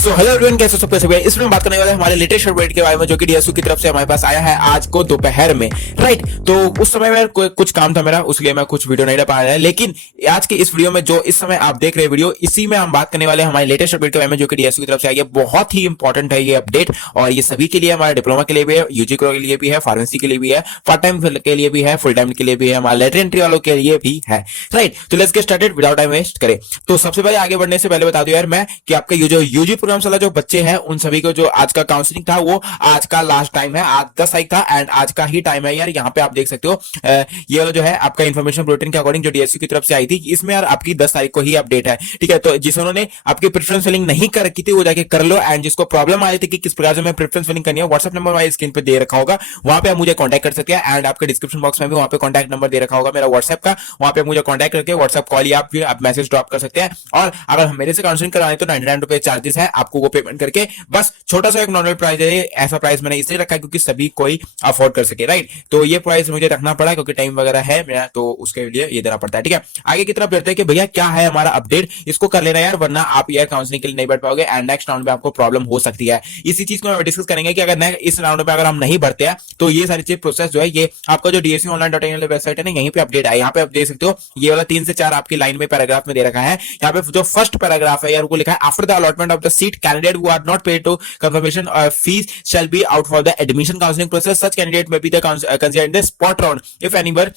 So hello everyone, कैसे सब कैसे हैं? इसमें बात करने वाले हैं हमारे लेटेस्ट अपडेट के बारे में, जो कि डीएसयू की तरफ से हमारे पास आया है आज को दोपहर में। राइट, तो उस समय में कुछ काम था मेरा, उसलिए मैं कुछ वीडियो नहीं ले पा रहा है। लेकिन आज की इस वीडियो में जो इस समय आप देख रहे हैं वीडियो, इसी में हम बात करने वाले हैं हमारे लेटेस्ट अपडेट के बारे में, जो कि डीएसयू की तरफ से आई है। बहुत ही इंपॉर्टेंट है ये अपडेट, और ये सभी के लिए, हमारे डिप्लोमा के लिए भी है, यूजी के लिए भी है, फार्मेसी के लिए भी है, पार्ट टाइम के लिए भी है, फुल टाइम के लिए भी है, हमारे लेटर एंट्री वालों के लिए भी है। राइट, तो let's get started without time waste करें। तो सबसे पहले आगे बढ़ने से पहले बता दूं यार मैं कि आपके जो यूजी प्रोग्राम वाला जो बच्चे हैं, उन सभी को जो आज का काउंसलिंग था वो आज का लास्ट टाइम है। आज 10 तारीख था एंड आज का ही टाइम है यार। यहाँ पे आप देख सकते हो ये वाला जो है आपका इन्फॉर्मेशन बुलेटिन के अकॉर्डिंग जो डीएसयू की तरफ से आई थी, इसमें यार आपकी 10 तारीख को ही अपडेट है। ठीक है, तो जिन्होंने आपकी प्रेफरेंस फिलिंग नहीं कर रखी थी वो जाके कर लो, एंड जिसको प्रॉब्लम आ रही थी कि किस प्रकार से मैं प्रेफरेंस फिलिंग करनी है, व्हाट्सएप नंबर हमारी स्क्रीन पे दे रखा होगा, वहां पे आप मुझे कॉन्टैक्ट कर सकते हैं। एंड आपके डिस्क्रिप्शन बॉक्स में भी वहां पे कॉन्टैक्ट नंबर दे रखा होगा मेरा व्हाट्सएप का, वहां पे मुझे कॉन्टैक्ट करके व्हाट्सएप कॉल या फिर आप मैसेज ड्रॉप कर सकते हैं। और अगर मेरे से काउंसलिंग कराने तो 99 रुपए चार्जेस है, आपको वो पेमेंट करके बस छोटा सा एक नॉर्मल प्राइस है। ऐसा प्राइस मैंने इसलिए रखा है क्योंकि सभी कोई अफोर्ड कर सके। राइट, तो ये प्राइस मुझे रखना पड़ा क्योंकि टाइम वगैरह है मेरा, तो उसके लिए ये देना पड़ता है। ठीक है, आगे की तरफ बढ़ते हैं कि भैया क्या है हमारा अपडेट, इसको कर लेना यार, वरना आप यार काउंसलिंग के लिए नहीं बैठ पाओगे एंड नेक्स्ट राउंड में आपको प्रॉब्लम हो सकती है। इसी चीज को हम डिस्कस करेंगे कि अगर इस राउंड में अगर हम नहीं बढ़ते हैं तो ये सारी चीज प्रोसेस जो है, ये आपका जो डीएसयू ऑनलाइन वेबसाइट है ना, यहीं पे अपडेट है। यहाँ पे आप देख सकते हो ये वाला 3 से 4 आपकी लाइन में पैराग्राफ में दे रखा है। यहाँ पे जो फर्स्ट पैराग्राफ है यार, वो लिखा है after the allotment of the seat candidate who are not paid to confirmation fees shall be out for the admission counseling process. Such candidate may be the considered in the spot round if anywhere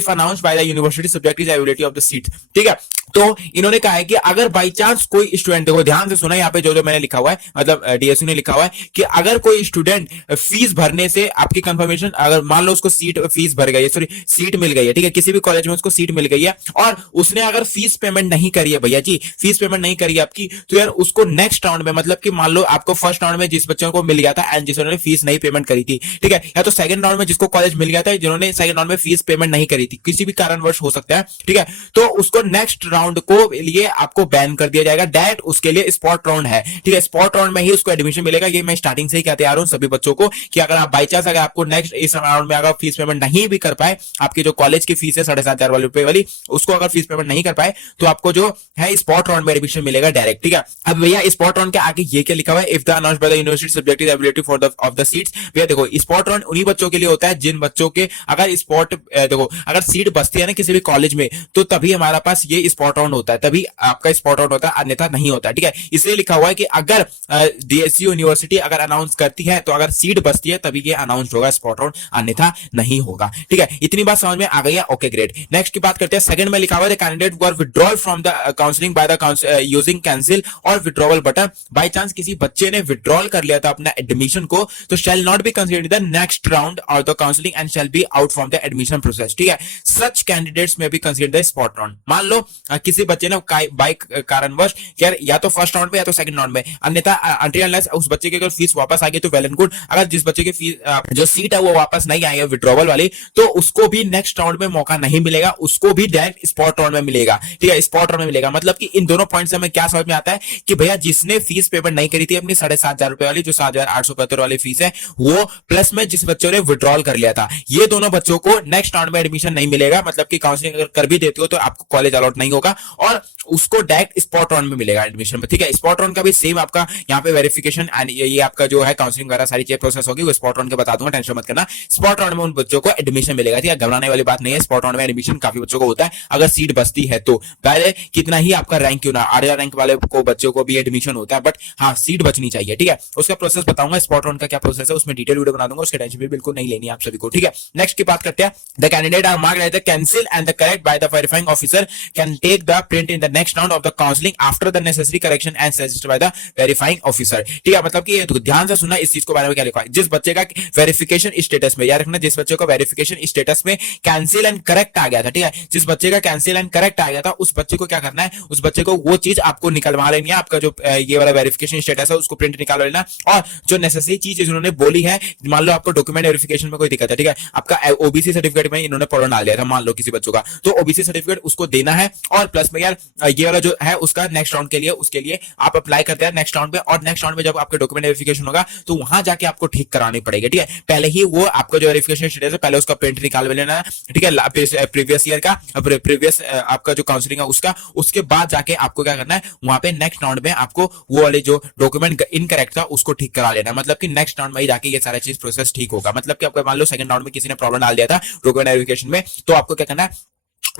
if announced by the university subject is availability of the seat. ठीक है, तो इन्होंने कहा है कि अगर by chance कोई student, देखो ध्यान से सुना यहाँ पे जो मैंने लिखा हुआ है, मतलब डीएसयू ने लिखा हुआ है कि अगर कोई स्टूडेंट फीस भरने से आपकी कंफर्मेशन, अगर मान लो उसको सीट फीस भर गई है, सॉरी सीट मिल गई है, ठीक है, किसी भी कॉलेज में उसको सीट मिल गई है और उसने अगर फीस पेमेंट नहीं करी है, भैया जी फीस पेमेंट नहीं करी है आपकी, तो यार उसको नेक्स्ट राउंड में, मतलब कि मान लो आपको फर्स्ट राउंड में जिस बच्चों को मिल गया था एंड जिन्होंने फीस नहीं पेमेंट करी थी, ठीक है, या तो सेकंड राउंड में जिसको कॉलेज मिल गया था जिन्होंने सेकंड राउंड में फीस पेमेंट नहीं करी थी, किसी भी कारणवश हो सकता है, ठीक है, तो उसको नेक्स्ट राउंड को लिए आपको बैन कर दिया जाएगा। डायरेक्ट उसके लिए स्पॉट राउंड है, ठीक है, स्पॉट राउंड में ही उसको एडमिशन मिलेगा। ये मैं स्टार्टिंग से ही कहते आ रहा हूं सभी बच्चों को कि अगर आप बाई चांस अगर आपको नेक्स्ट इस राउंड में अगर फीस पेमेंट नहीं भी कर पाए, आपकी जो कॉलेज की फीस है 7,500 रुपए वाली, उसको अगर फीस पेमेंट नहीं कर पाए तो आपको जो है स्पॉट राउंड में एडमिशन मिलेगा डायरेक्ट। ठीक है, अब भैया स्पॉट राउंड के आगे ये क्या लिखा हुआ है, if the announced by the university subject is ability for the of the seats. भैया देखो स्पॉट राउंड उन्हीं बच्चों के लिए होता है जिन बच्चों के अगर स्पॉट, देखो अगर सीट बचती है ना किसी भी कॉलेज में, तो तभी हमारा पास ये स्पॉट राउंड होता है, तभी आपका स्पॉट आउट होता है, अन्यथा नहीं होता। ठीक है, इसलिए लिखा हुआ है कि अगर डीएसयू यूनिवर्सिटी अगर अनाउंस करती है तो अगर सीट बचती है तभी ये अनाउंस होगा स्पॉट राउंड, अन्यथा नहीं होगा। ठीक है, इतनी बात समझ में आ गई है? Okay great. नेक्स्ट की बात करते हैं, सेकंड में लिखा हुआ है candidate who are withdrawal from the counselling by the using cancel और विथड्रॉवल बटन। बाय चांस किसी बच्चे ने विथड्रॉल कर लिया था अपना एडमिशन को, तो shall not be considered the next round और the counselling and shall be out from the admission process. ठीक है, सच कैंडिडेट्स में be considered the spot round. मान लो किसी बच्चे ने बाय कारणवश यार या तो फर्स्ट राउंड में या तो सेकंड राउंड में, अन्यथा अनटिल अनलेस उस बच्चे की अगर फीस वापस आ गई तो वेल एंड गुड। अगर जिस बच्चे की फीस जो सीट है वो वापस नहीं आई है विड्रॉवल वाली, तो उसको भी नेक्स्ट राउंड में मौका नहीं मिलेगा, उसको भी डायरेक्ट स्पॉट राउंड में मिलेगा। ठीक है, स्पॉट राउंड में मिलेगा, मतलब कि इन दोनों पॉइंट से हमें क्या समझ में आता है कि भैया जिसने फीस पेमेंट नहीं करी थी अपनी 7,500 रुपए वाली, जो 7,875 वाली फीस है, वो प्लस में जिस बच्चों ने विड्रॉल कर लिया था, ये दोनों बच्चों को नेक्स्ट राउंड में एडमिशन नहीं मिलेगा। मतलब कि काउंसलिंग अगर कर भी देते हो तो आपको कॉलेज अलॉट नहीं होगा और उसको डायरेक्ट स्पॉट राउंड में मिलेगा एडमिशन। ठीक है, स्पॉट राउंड का भी सेम आपका यहाँ पे वेरिफिकेशन एंड ये आपका जो है काउंसलिंग वगैरह सारी चीज प्रोसेस होगी, वो स्पॉट राउंड के बता दूंगा, टेंशन मत करना। स्पॉट राउंड में उन बच्चों को एडमिशन मिलेगा। ठीक है, घबराने वाली बात नहीं है, स्पॉट राउंड में एडमिशन काफी बच्चों को होता है अगर सीट बचती है तो, पहले कितना ही आपका रैंक क्यों ना, आधा रैंक वाले को बच्चों को भी एडमिशन होता है, बट हाँ सीट बचनी चाहिए। ठीक है, उसका प्रोसेस बताऊंगा, स्पॉट राउंड का क्या प्रोसेस है उसमें डिटेल वीडियो बना दूंगा, उसके टेंशन भी बिल्कुल नहीं लेनी आप सभी को। ठीक है, नेक्स्ट की बात करते हैं, the candidate are marked as the cancel and the correct by the verifying officer can take the print in the next round of the counselling after the necessary correction and suggested by the verifying officer. ठीक है, मतलब कि ध्यान से सुनना इस चीज को बारे में क्या लिखा है, जिस बच्चे का वेरिफिकेशन स्टेटस में, याद रखना जिस बच्चे को वेरिफिकेशन स्टेटस में कैंसिल एंड करेक्ट आ गया था, ठीक है, जिस बच्चे का कैंसिल एंड करेक्ट आ गया था उस बच्चे को क्या करना है, उस बच्चे को वो चीज आपको निकलवा लेनी है, आपका जो ये वाला वेरिफिकेशन स्टेटस है उसको प्रिंट निकाल लेना, और जो नेसेसरी चीज इन्होंने बोली है, मान लो आपको डॉक्यूमेंट वेरिफिकेशन में कोई दिक्कत है, ठीक है, आपका ओबीसी सर्टिफिकेट में इन्होंने पढ़ा डाल दिया था मान लो किसी बच्चों का, तो ओबीसी सर्टिफिकेट उसको देना है, और प्लस में यार ये वाला जो है उसका नेक्स्ट राउंड के लिए, उसके लिए आप अप्लाई करते हैं नेक्स्ट राउंड में, और नेक्स्ट राउंड में जब आपका डॉक्यूमेंट वेरिफिकेशन होगा तो वहां जाके आपको ठीक करानी पड़ेगी। ठीक है, पहले ही वो आपका जो वेरिफिकेशन स्टेटस है पहले उसका प्रिंट निकाल लेना है, ठीक है, प्रीवियस ईयर का, प्रीवियस आपका जो काउंसलिंग है उसका, उसके बाद जाके आपको क्या करना है, वहां पे नेक्स्ट राउंड में आपको वो वाले जो डॉक्यूमेंट इनकरेक्ट था उसको ठीक करा लेना, मतलब कि नेक्स्ट राउंड में ही जाके ये सारा चीज प्रोसेस ठीक होगा। मतलब कि आपको मान लो सेकंड राउंड में किसी ने प्रॉब्लम डाल दिया था डॉक्यूमेंट वेरिफिकेशन में, तो आपको क्या करना है,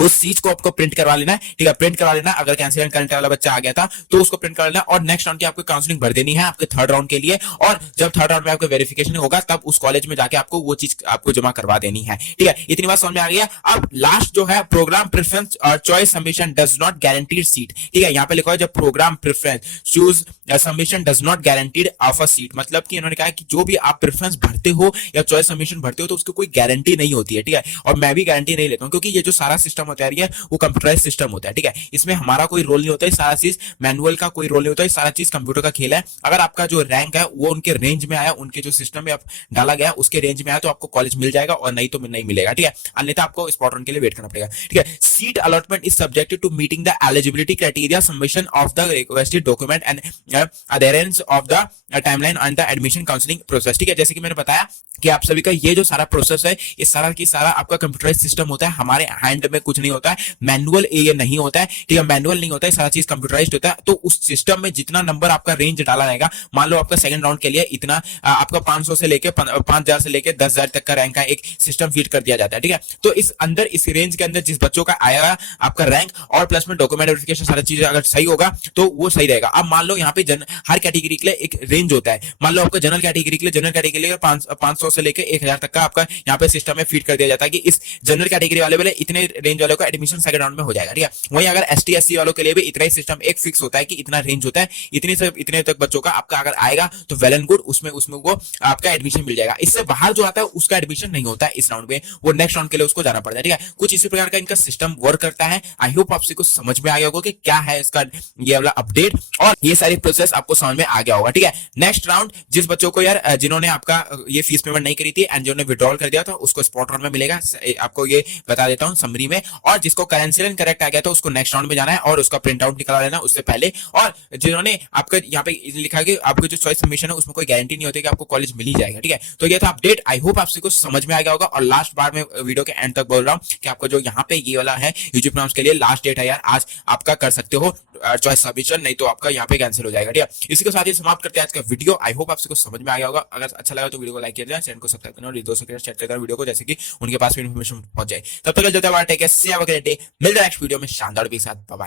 उस चीज को आपको प्रिंट करवा लेना है, ठीक है, प्रिंट करवा लेना। अगर कैंसिल करने वाला बच्चा आ गया था तो उसको प्रिंट करवा लेना, और नेक्स्ट राउंड की आपको काउंसलिंग भर देनी है आपके थर्ड राउंड के लिए, और जब थर्ड राउंड में आपका वेरिफिकेशन होगा तब उस कॉलेज में जाके आपको वो चीज आपको जमा करवा देनी है, ठीक है। इतनी बात समझ में आ गई है। अब लास्ट जो है, प्रोग्राम प्रेफरेंस और choice submission does not guaranteed seat, ठीक है। यहाँ पे लिखा है जब program preference choose submission does not guaranteed of a seat, मतलब कि इन्होंने कहा कि जो भी आप प्रेफरेंस भरते हो या चॉइस सबमिशन भरते हो तो उसकी कोई गारंटी नहीं होती है, ठीक है। और मैं भी गारंटी नहीं लेता हूँ, क्योंकि ये जो सारा सिस्टम होता है वो कंप्यूटराइज सिस्टम होता है, ठीक है। इसमें हमारा कोई रोल नहीं होता है, सारा चीज मैनुअल का कोई रोल नहीं होता है, सारा चीज कंप्यूटर का खेल है। अगर आपका जो रैंक है वो उनके रेंज में आया, उनके जो सिस्टम में डाला गया उसके रेंज में आया तो आपको कॉलेज मिल जाएगा, और नहीं तो नहीं मिलेगा, ठीक है। अन्यथा आपको स्पॉट रन के लिए वेट करना पड़ेगा, ठीक है। Seat allotment is subjected to meeting the eligibility criteria, submission of the requested document and adherence of the timeline and the admission counselling process, ठीक है। जैसे कि मैंने बताया कि आप सभी का ये जो सारा प्रोसेस है, ये सारा की सारा आपका कंप्यूटराइज सिस्टम होता है, हमारे हैंड में कुछ नहीं होता है, मैनुअल ये नहीं होता है, ठीक है, मैनुअल नहीं होता है, सारा चीज कंप्यूटराइज्ड होता है। तो उस सिस्टम में जितना नंबर आपका रेंज डाला रहेगा, मान लो आपका सेकंड राउंड के लिए इतना आपका 500 से लेके 5000 से लेके 10,000 तक का रैंक का एक सिस्टम फीड कर दिया जाता है, ठीक है। तो इस अंदर इस रेंज के अंदर जिस बच्चों का आएगा आपका रैंक और प्लस में डॉक्यूमेंट वेरिफिकेशन सारी चीजें अगर सही होगा तो वो सही रहेगा। अब मान लो यहाँ पे हर कैटेगरी के लिए एक रेंज होता है, मान लो आपका जनरल कैटेगरी के लिए 500 से लेके 1000 तक का आपका यहाँ पे सिस्टम में फीड कर दिया जाता है कि इस जनरल कैटेगरी वाले इतने रेंज वालों का एडमिशन सेकंड राउंड में हो जाएगा, ठीक है। वहीं अगर एसटी एससी वालों के लिए भी इतना ही सिस्टम एक फिक्स होता है कि इतना रेंज होता है, इतने से इतने तक बच्चों का आपका अगर आएगा तो वेल एंड गुड, उसमें वो आपका एडमिशन मिल जाएगा। इससे बाहर जो आता है उसका एडमिशन नहीं होता है इस राउंड में, वो नेक्स्ट राउंड के लिए उसको जाना पड़ता है, ठीक है। कुछ इसी प्रकार का इनका सिस्टम वर्क करता है। आई होप आपसे कुछ समझ में आ गया होगा कि क्या है इसका ये वाला अपडेट, और ये सारी प्रोसेस आपको समझ में आ गया होगा, ठीक है। नेक्स्ट राउंड जिस बच्चों को यार जिन्होंने आपका ये फीस पेमेंट नहीं करी थी एंड जिन्होंने विड्रॉल कर दिया था उसको स्पॉट राउंड में मिलेगा, आपको ये बता देता हूं समरी में। और जिसको करेंसी करेक्ट आ गया था उसको नेक्स्ट राउंड में जाना है और उसका प्रिंट आउट निकला लेना उससे पहले। और जिन्होंने आपका यहाँ पे लिखा कि आपको जो चॉइस सबमिशन है उसमें कोई गारंटी नहीं होती कि आपको कॉलेज मिल ही जाएगा, ठीक है। तो ये था अपडेट, आई होप आपसे कुछ समझ में आ गया होगा। और लास्ट बार में वीडियो के एंड तक बोल रहा हूँ कि आपको जो यहाँ पे ये वाला है यूजी प्रॉम्प्ट्स के लिए लास्ट डेट है यार, आज आपका कर सकते हो चॉइस सबमिशन, नहीं तो आपका यहाँ पे कैंसिल हो जाएगा, ठीक है। इसी के साथ ही समाप्त करते हैं आज का वीडियो। आई होप आपसे कुछ समझ में आ गया होगा। अगर अच्छा लगा तो वीडियो को लाइक किया जाए, चैनल को सब्सक्राइब करना और दोस्तों के साथ शेयर करना वीडियो को, जैसे कि उनके पास भी इन्फॉर्मेशन पहुंच जाए। तब तक मिलते हैं नेक्स्ट वीडियो में शानदार के साथ। Bye bye.